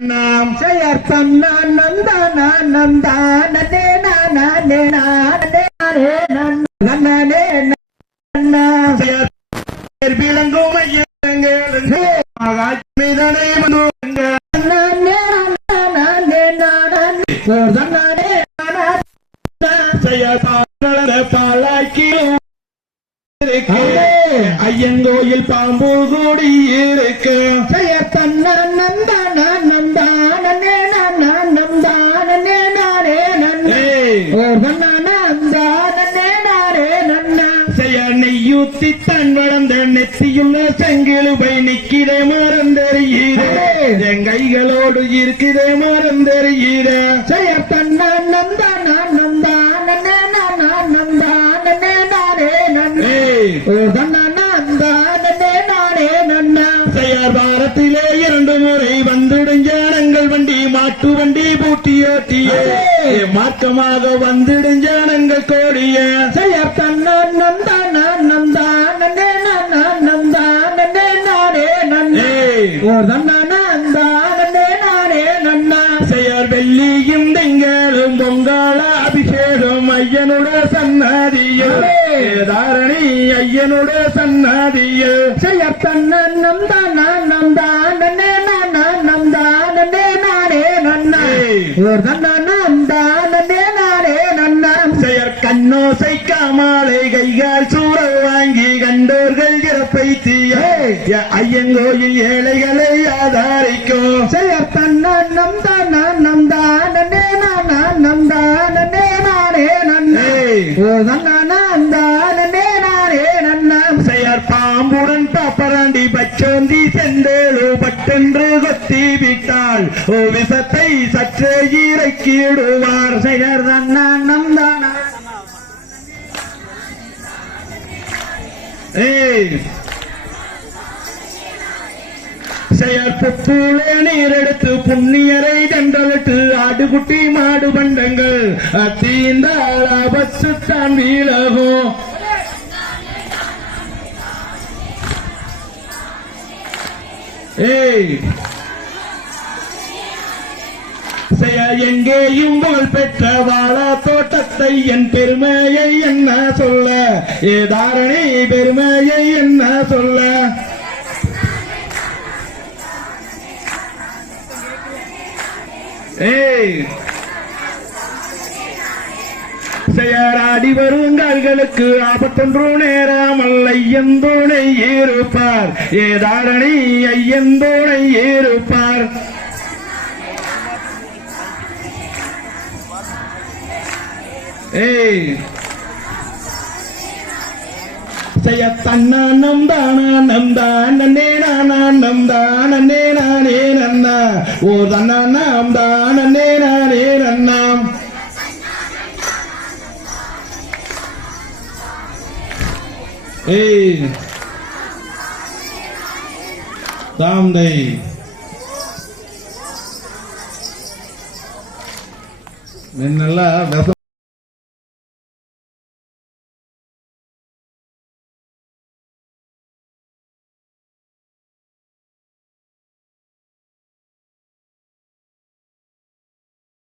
நாம் செயற் தன்னான் நந்தானா நந்தானே நானே நானே நானே நன்னே நன்னா செயற் விளங்கும் மகாத்மிதனை மனுங்க நன்னே நானே நானே நன்னே நானே செயற் பாலர பாலாக்கி இருக்கு ஐயங்கோயில் பாம்பு கூடி இருக்கு. செயற் தன்னான் நானே நன்னா செயற் நெய்யூத்தி தன் வளர்ந்த நெத்தியுள்ள செங்கிழுவை நிக்கிறே மறந்தறியீரே என் கைகளோடு இருக்குதே மறந்தறியீரே செயற் தன்னான் நந்தானா நந்தானே நானா நந்தானே நானே நன்னே நானே செயற் வாரத்திலே இரண்டு முறை வந்துடும் ஜனங்கள் வண்டி மாட்டு வண்டி பூட்டி ஓட்டியே மார்க்கமாக வந்துடும் ஜனங்கள் கோடிய. செயற் தன்னான் நந்தானா நந்தானே நானா நந்தானே நானே நன்னே ஏய், ஓர் நன்னானா அபிஷேகம் ஐயனுட சன்னதியில் தாரணி ஐயனுட சன்னதியில். செயற் தன்னான் நந்தானா நந்தானே நானா நந்தானே நானே நன்னா. ஓர் நன்னானா நந்தானே நானே நன்னா. செயற் கண்ணோசை காமாலை கைகால் சூழல் வாங்கி கண்டோர்கள் இறப்பை தீய. ஐயங்கோயில் ஏழைகளை ஆதாரிக்கும். செயற் தன்னான் நந்தானா நந்தானே பாம்புடன் பாப்பராண்டி பச்சோந்தி செந்தேழு பட்டென்று கொத்தி விட்டாள். ஓ விசத்தை சற்றே இறக்கிடுவார். செயர் தன்னான் நந்தானா ஏய். செயற் புத்தூளே நீரெடுத்து புண்ணியரை கண்டலிட்டு ஆடுகுட்டி மாடு பண்டங்கள். அத்தீந்தால் ஆபத்து வீழகும். ஏய். எங்கேயும் புகழ் பெற்ற வாழா தோட்டத்தை என் பெருமையை என்ன சொல்ல? ஏதாரணி பெருமையை என்ன சொல்ல? ஏய். செயராடி வருங்கால்களுக்கு ஆபத்தொன்று நேராமல் ஐயந்தோனை ஏறுப்பார். ஏதாரணி ஐயந்தோனை ஏறுப்பார். ஏய். செய்ய தன்னானம் தானானம் தானே நானானம் தானே நானே நன்னா. ஓ தன்னானம் தானே நானே Ê Tam đầy నిన్నల్లా